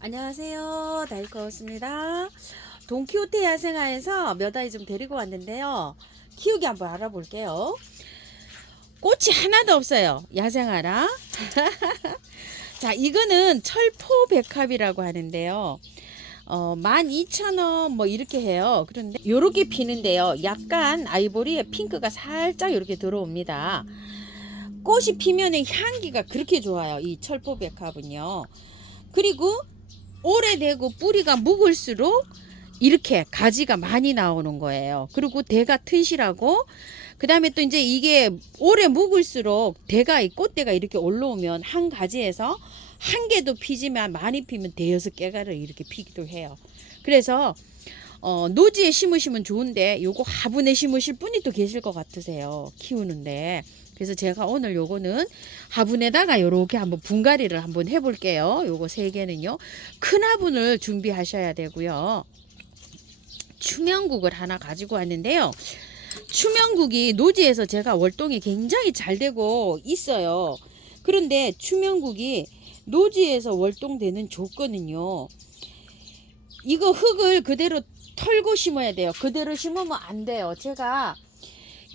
안녕하세요. 다이코스입니다. 돈키호테 야생화에서 몇 아이 좀 데리고 왔는데요. 키우기 한번 알아볼게요. 꽃이 하나도 없어요. 야생화라. 자, 이거는 철포백합이라고 하는데요. 12,000원 뭐 이렇게 해요. 그런데 요렇게 피는데요. 약간 아이보리에 핑크가 살짝 이렇게 들어옵니다. 꽃이 피면은 향기가 그렇게 좋아요. 이 철포백합은요. 그리고 오래되고 뿌리가 묵을수록 이렇게 가지가 많이 나오는 거예요. 그리고 대가 튼실하고 그 다음에 또 이제 이게 오래 묵을수록 대가 꽃대가 이렇게 올라오면 한 가지에서 한 개도 피지만 많이 피면 대여섯 개가를 이렇게 피기도 해요. 그래서 노지에 심으시면 좋은데 요거 화분에 심으실 분이 또 계실 것 같으세요. 키우는데. 그래서 제가 오늘 요거는 화분에다가 요렇게 한번 분갈이를 한번 해볼게요. 요거 3개는요. 큰 화분을 준비하셔야 되고요. 추명국을 하나 가지고 왔는데요. 추명국이 노지에서 제가 월동이 굉장히 잘 되고 있어요. 그런데 추명국이 노지에서 월동되는 조건은요. 이거 흙을 그대로 털고 심어야 돼요. 그대로 심으면 안 돼요. 제가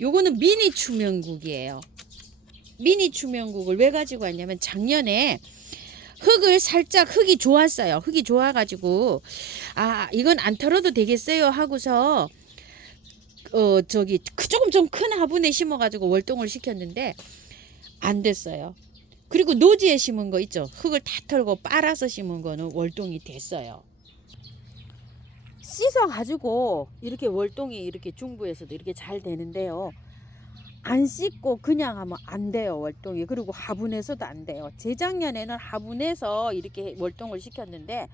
요거는 미니 추명국이에요. 미니 추명국을 왜 가지고 왔냐면 작년에 흙을 살짝 흙이 좋았어요. 흙이 좋아가지고 이건 안 털어도 되겠어요 하고서 조금 좀 큰 화분에 심어가지고 월동을 시켰는데 안 됐어요. 그리고 노지에 심은 거 있죠. 흙을 다 털고 빨아서 심은 거는 월동이 됐어요. 씻어 가지고 이렇게 월동이 이렇게 중부에서도 이렇게 잘 되는데요. 안 씻고 그냥 하면 안 돼요. 월동이. 그리고 화분에서도 안 돼요. 재작년에는 화분에서 이렇게 월동을 시켰는데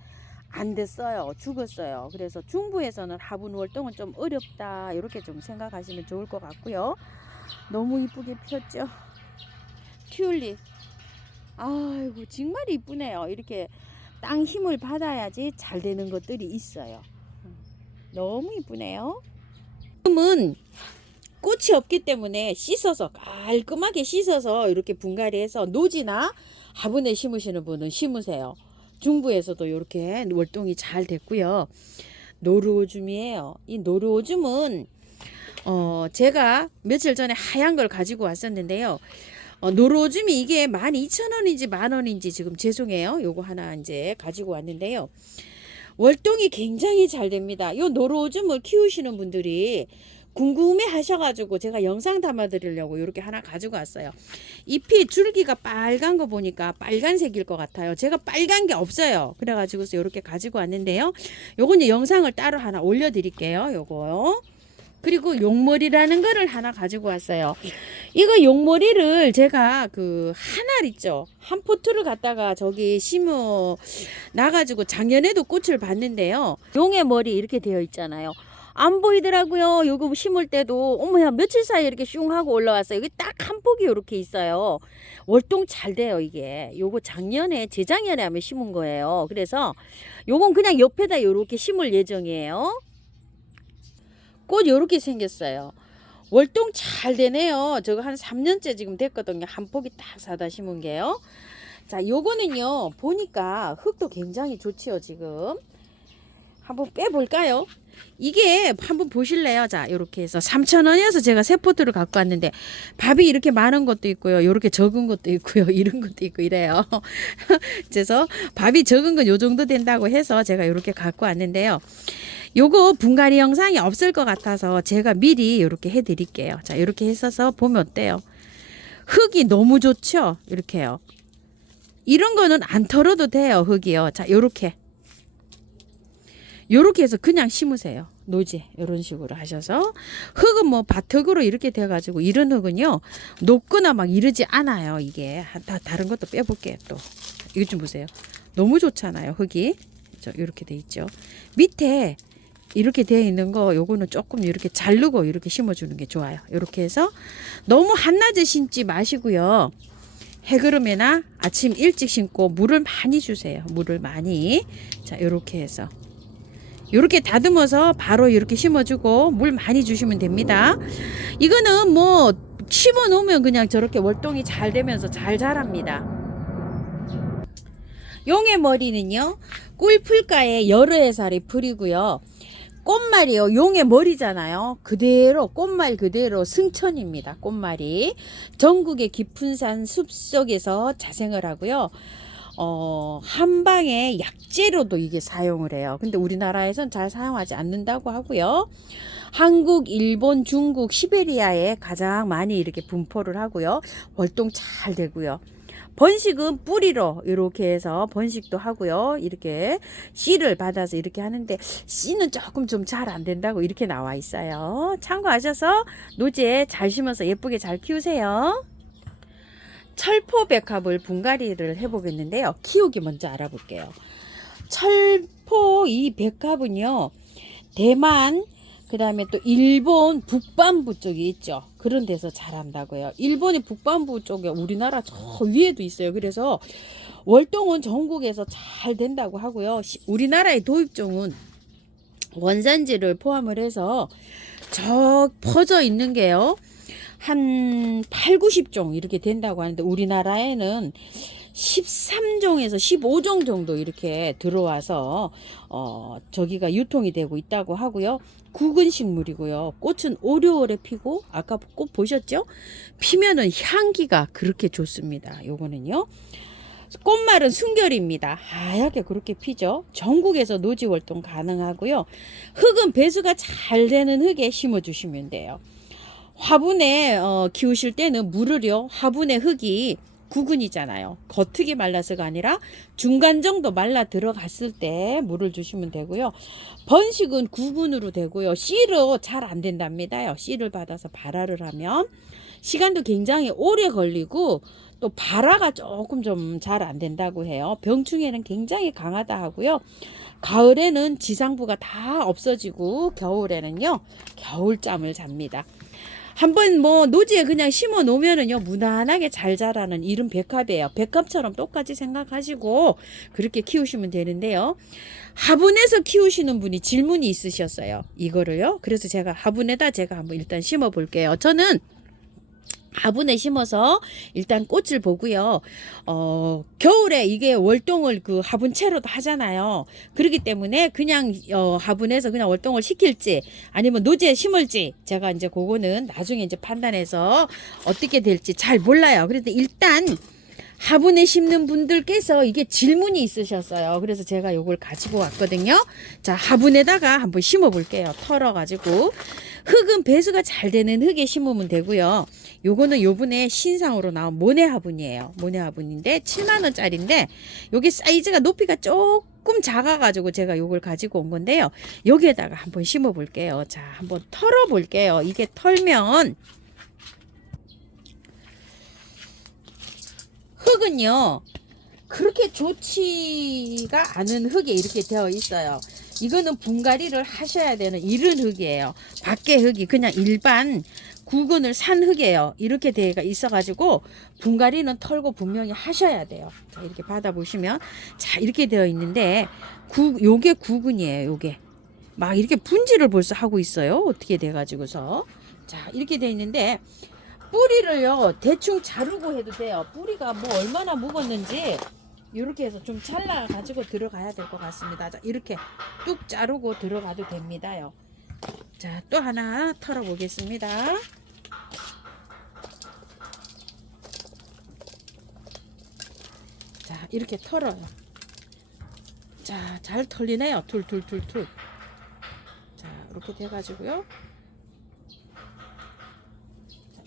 안 됐어요. 죽었어요. 그래서 중부에서는 화분 월동은 좀 어렵다 이렇게 좀 생각하시면 좋을 것 같고요. 너무 이쁘게 폈죠. 튤립. 아이고 정말 이쁘네요. 이렇게 땅 힘을 받아야지 잘 되는 것들이 있어요. 너무 이쁘네요. 지금은 꽃이 없기 때문에 씻어서 깔끔하게 씻어서 이렇게 분갈이해서 노지나 화분에 심으시는 분은 심으세요. 중부에서도 이렇게 월동이 잘 됐고요. 노루오줌이에요. 이 노루오줌은 제가 며칠 전에 하얀 걸 가지고 왔었는데요. 노루오줌이 이게 12,000원인지 만원인지 지금 죄송해요. 요거 하나 이제 가지고 왔는데요. 월동이 굉장히 잘 됩니다. 요 노루오줌을 키우시는 분들이 궁금해 하셔가지고 제가 영상 담아 드리려고 이렇게 하나 가지고 왔어요. 잎이 줄기가 빨간 거 보니까 빨간색일 것 같아요. 제가 빨간 게 없어요. 그래가지고 이렇게 가지고 왔는데요. 요건 영상을 따로 하나 올려 드릴게요. 요거. 그리고 용머리라는 거를 하나 가지고 왔어요. 이거 용머리를 제가 그 하나 있죠. 한 포트를 갖다가 저기 심어 놔가지고 작년에도 꽃을 봤는데요. 용의 머리 이렇게 되어 있잖아요. 안 보이더라고요. 요거 심을 때도 어머야 며칠 사이에 이렇게 슝 하고 올라왔어요. 여기 딱 한 폭이 이렇게 있어요. 월동 잘 돼요. 이게 요거 작년에 재작년에 하면 심은 거예요. 그래서 요건 그냥 옆에다 이렇게 심을 예정이에요. 꽃 요렇게 생겼어요. 월동 잘 되네요. 저거 한 3년째 지금 됐거든요. 한 폭이 딱 사다 심은 게요. 자, 요거는요. 보니까 흙도 굉장히 좋지요, 지금. 한번 빼볼까요? 이게 한번 보실래요? 자, 요렇게 해서 3,000원이어서 제가 세 포트를 갖고 왔는데 밥이 이렇게 많은 것도 있고요. 요렇게 적은 것도 있고요. 이런 것도 있고 이래요. 그래서 밥이 적은 건 요 정도 된다고 해서 제가 요렇게 갖고 왔는데요. 요거 분갈이 영상이 없을 것 같아서 제가 미리 이렇게 해 드릴게요. 자, 이렇게 했어서 보면 어때요? 흙이 너무 좋죠? 이렇게요. 이런 거는 안 털어도 돼요. 흙이요. 자, 요렇게 해서 그냥 심으세요. 노지 이런 식으로 하셔서 흙은 뭐 밭흙으로 이렇게 돼 가지고 이런 흙은요 녹거나 막 이러지 않아요. 이게 다 다른 것도 빼볼게요. 또 이거 좀 보세요. 너무 좋잖아요. 흙이 이렇게 돼 있죠. 밑에 이렇게 되어 있는 거 요거는 조금 이렇게 자르고 이렇게 심어주는 게 좋아요. 이렇게 해서 너무 한낮에 심지 마시고요. 해그름에나 아침 일찍 심고 물을 많이 주세요. 물을 많이. 자, 이렇게 해서 이렇게 다듬어서 바로 이렇게 심어주고 물 많이 주시면 됩니다. 이거는 뭐 심어 놓으면 그냥 저렇게 월동이 잘 되면서 잘 자랍니다. 용의 머리는요, 꿀풀가에 여러 해살이 풀이고요. 꽃말이요, 용의 머리잖아요. 그대로 꽃말 그대로 승천입니다. 꽃말이 전국의 깊은 산 숲속에서 자생을 하고요. 한방에 약재로도 이게 사용을 해요. 근데 우리나라에선 잘 사용하지 않는다고 하고요. 한국, 일본, 중국, 시베리아에 가장 많이 이렇게 분포를 하고요. 월동 잘 되고요. 번식은 뿌리로 이렇게 해서 번식도 하고요. 이렇게 씨를 받아서 이렇게 하는데 씨는 조금 좀 잘 안 된다고 이렇게 나와 있어요. 참고하셔서 노지에 잘 심어서 예쁘게 잘 키우세요. 철포백합을 분갈이를 해보겠는데요. 키우기 먼저 알아볼게요. 철포 이 백합은요, 대만, 그 다음에 또 일본 북반부 쪽이 있죠. 그런 데서 자란다고요. 일본의 북반부 쪽에 우리나라 저 위에도 있어요. 그래서 월동은 전국에서 잘 된다고 하고요. 우리나라의 도입종은 원산지를 포함을 해서 저 퍼져 있는 게요, 한 8, 90종 이렇게 된다고 하는데 우리나라에는 13종에서 15종 정도 이렇게 들어와서 저기가 유통이 되고 있다고 하고요. 국은 식물이고요. 꽃은 5, 6월에 피고, 아까 꽃 보셨죠? 피면은 향기가 그렇게 좋습니다. 요거는요. 꽃말은 순결입니다. 하얗게 그렇게 피죠. 전국에서 노지 활동 가능하고요. 흙은 배수가 잘 되는 흙에 심어 주시면 돼요. 화분에 키우실 때는 물을요, 화분의 흙이 구근이잖아요. 겉흙이 말라서가 아니라 중간 정도 말라 들어갔을 때 물을 주시면 되고요. 번식은 구근으로 되고요. 씨로 잘 안 된답니다요. 씨를 받아서 발화를 하면 시간도 굉장히 오래 걸리고 또 발화가 조금 좀 잘 안 된다고 해요. 병충해는 굉장히 강하다 하고요. 가을에는 지상부가 다 없어지고 겨울에는요, 겨울잠을 잡니다. 한번 뭐 노지에 그냥 심어 놓으면은요, 무난하게 잘 자라는 이런 백합이에요. 백합처럼 똑같이 생각하시고 그렇게 키우시면 되는데요. 화분에서 키우시는 분이 질문이 있으셨어요. 이거를요. 그래서 제가 화분에다 제가 한번 일단 심어 볼게요. 저는 화분에 심어서 일단 꽃을 보고요. 겨울에 이게 월동을 그 화분채로도 하잖아요. 그렇기 때문에 그냥 화분에서 그냥 월동을 시킬지 아니면 노지에 심을지 제가 이제 그거는 나중에 이제 판단해서 어떻게 될지 잘 몰라요. 그래도 일단 화분에 심는 분들께서 이게 질문이 있으셨어요. 그래서 제가 요걸 가지고 왔거든요. 자, 화분에다가 한번 심어 볼게요. 털어 가지고. 흙은 배수가 잘 되는 흙에 심으면 되고요. 요거는 요번에 신상으로 나온 모네 화분이에요. 모네 화분인데 7만 원짜리인데 요게 사이즈가 높이가 조금 작아 가지고 제가 요걸 가지고 온 건데요. 여기에다가 한번 심어 볼게요. 자, 한번 털어 볼게요. 이게 털면 흙은요, 그렇게 좋지가 않은 흙에 이렇게 되어 있어요. 이거는 분갈이를 하셔야 되는 이런 흙이에요. 밖에 흙이 그냥 일반 구근을 산 흙이에요. 이렇게 되어 있어가지고 분갈이는 털고 분명히 하셔야 돼요. 자, 이렇게 받아보시면 자, 이렇게 되어 있는데 요게 구근이에요. 요게 막 이렇게 분지를 벌써 하고 있어요. 어떻게 돼가지고서 자, 이렇게 되어 있는데 뿌리를요, 대충 자르고 해도 돼요. 뿌리가 뭐 얼마나 묵었는지 이렇게 해서 좀 잘라 가지고 들어가야 될 것 같습니다. 자, 이렇게 뚝 자르고 들어가도 됩니다요. 자, 또 하나 털어 보겠습니다. 자, 이렇게 털어요. 자, 잘 털리네요. 툴툴툴툴. 자, 이렇게 돼 가지고요.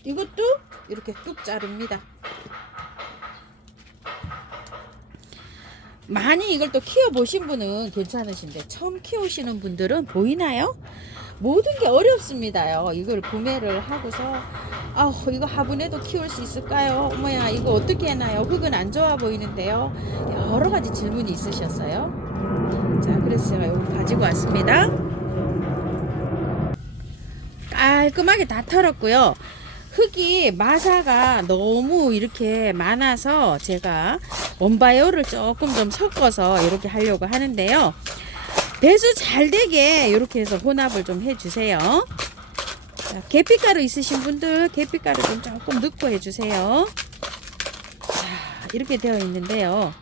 이것도 이렇게 뚝 자릅니다. 많이 이걸 또 키워보신 분은 괜찮으신데 처음 키우시는 분들은 보이나요? 모든 게 어렵습니다요. 이걸 구매를 하고서 이거 화분에도 키울 수 있을까요? 어머야, 이거 어떻게 해나요? 흙은 안 좋아 보이는데요. 여러 가지 질문이 있으셨어요. 자, 그래서 제가 이거 가지고 왔습니다. 깔끔하게 다 털었고요. 흙이 마사가 너무 이렇게 많아서 제가 원바이오를 조금 좀 섞어서 이렇게 하려고 하는데요. 배수 잘 되게 이렇게 해서 혼합을 좀 해주세요. 자, 계피가루 있으신 분들 계피가루 좀 조금 넣고 해주세요. 자, 이렇게 되어 있는데요.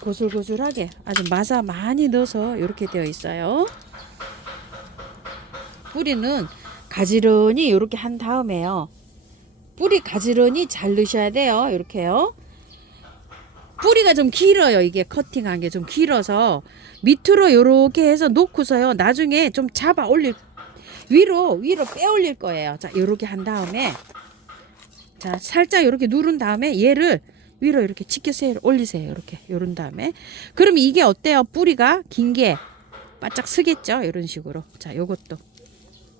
고슬고슬하게 아주 마사 많이 넣어서 이렇게 되어 있어요. 뿌리는 가지런히 이렇게 한 다음에요. 뿌리 가지런히 잘 넣으셔야 돼요. 이렇게요. 뿌리가 좀 길어요. 이게 커팅한 게 좀 길어서 밑으로 이렇게 해서 놓고서요. 나중에 좀 잡아 올릴, 위로 빼 올릴 거예요. 자, 이렇게 한 다음에, 자, 살짝 이렇게 누른 다음에 얘를 위로 이렇게 치켜서 올리세요. 이렇게 요런 다음에. 그럼 이게 어때요? 뿌리가 긴 게 바짝 서겠죠? 이런 식으로. 자, 요것도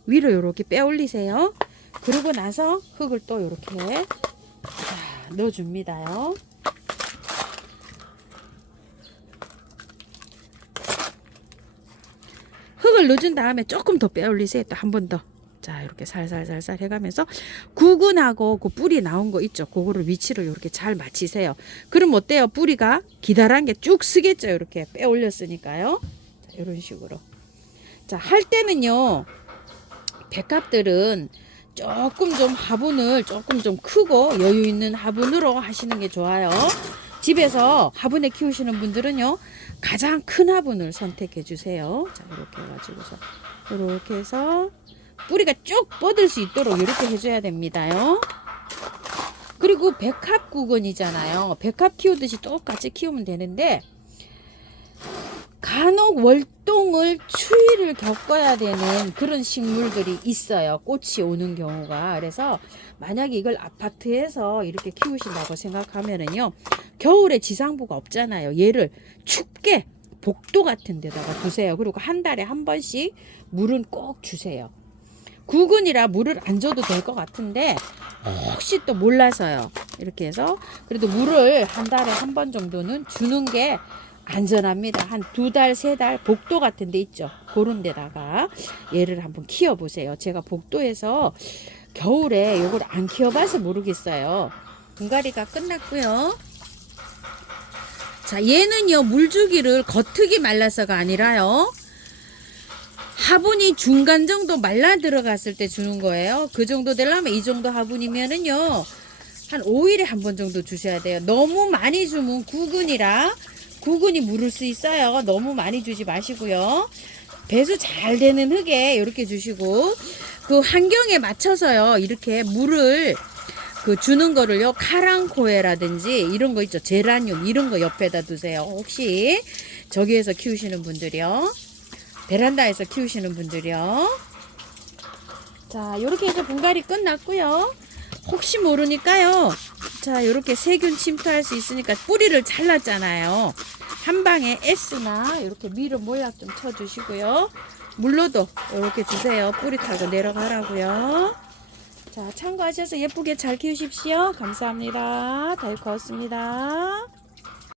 위로 이렇게 빼 올리세요. 그러고 나서 흙을 또 이렇게 넣어줍니다요. 흙을 넣어준 다음에 조금 더 빼 올리세요. 또 한 번 더. 자, 이렇게 살살살살 해가면서 구근하고 그 뿌리 나온 거 있죠. 그거를 위치를 이렇게 잘 맞추세요. 그럼 어때요? 뿌리가 기다란 게 쭉 쓰겠죠. 이렇게 빼 올렸으니까요. 자, 이런 식으로. 자, 할 때는요. 백합들은 조금 좀 화분을 조금 좀 크고 여유 있는 화분으로 하시는 게 좋아요. 집에서 화분에 키우시는 분들은요, 가장 큰 화분을 선택해 주세요. 자, 이렇게 해가지고서 이렇게 해서 뿌리가 쭉 뻗을 수 있도록 이렇게 해줘야 됩니다요. 그리고 백합 구근이잖아요. 백합 키우듯이 똑같이 키우면 되는데, 간혹 월동을 추위를 겪어야 되는 그런 식물들이 있어요. 꽃이 오는 경우가. 그래서 만약에 이걸 아파트에서 이렇게 키우신다고 생각하면은요, 겨울에 지상부가 없잖아요. 얘를 춥게 복도 같은 데다가 두세요. 그리고 한 달에 한 번씩 물은 꼭 주세요. 구근이라 물을 안 줘도 될 것 같은데 혹시 또 몰라서요. 이렇게 해서 그래도 물을 한 달에 한 번 정도는 주는 게 안전합니다. 한 2달, 3달 복도 같은 데 있죠. 그런 데다가 얘를 한번 키워보세요. 제가 복도에서 겨울에 요걸 안 키워봐서 모르겠어요. 분갈이가 끝났고요. 자, 얘는요, 물주기를 겉흙이 말라서가 아니라요, 화분이 중간 정도 말라 들어갔을 때 주는 거예요. 그 정도 되려면 이 정도 화분이면은요, 한 5일에 한 번 정도 주셔야 돼요. 너무 많이 주면 구근이 물을 수 있어요. 너무 많이 주지 마시고요. 배수 잘 되는 흙에 이렇게 주시고, 그 환경에 맞춰서요, 이렇게 물을 주는 거를요, 카랑코에라든지 이런 거 있죠. 제라늄 이런 거 옆에다 두세요. 혹시 저기에서 키우시는 분들이요, 베란다에서 키우시는 분들이요. 자, 이렇게 해서 분갈이 끝났고요. 혹시 모르니까요, 자, 이렇게 세균 침투할 수 있으니까 뿌리를 잘랐잖아요. 한 방에 S나 이렇게 미로 모약 좀 쳐주시고요. 물로도 이렇게 주세요. 뿌리 타고 내려가라고요. 자, 참고하셔서 예쁘게 잘 키우십시오. 감사합니다. 다육하우스입니다.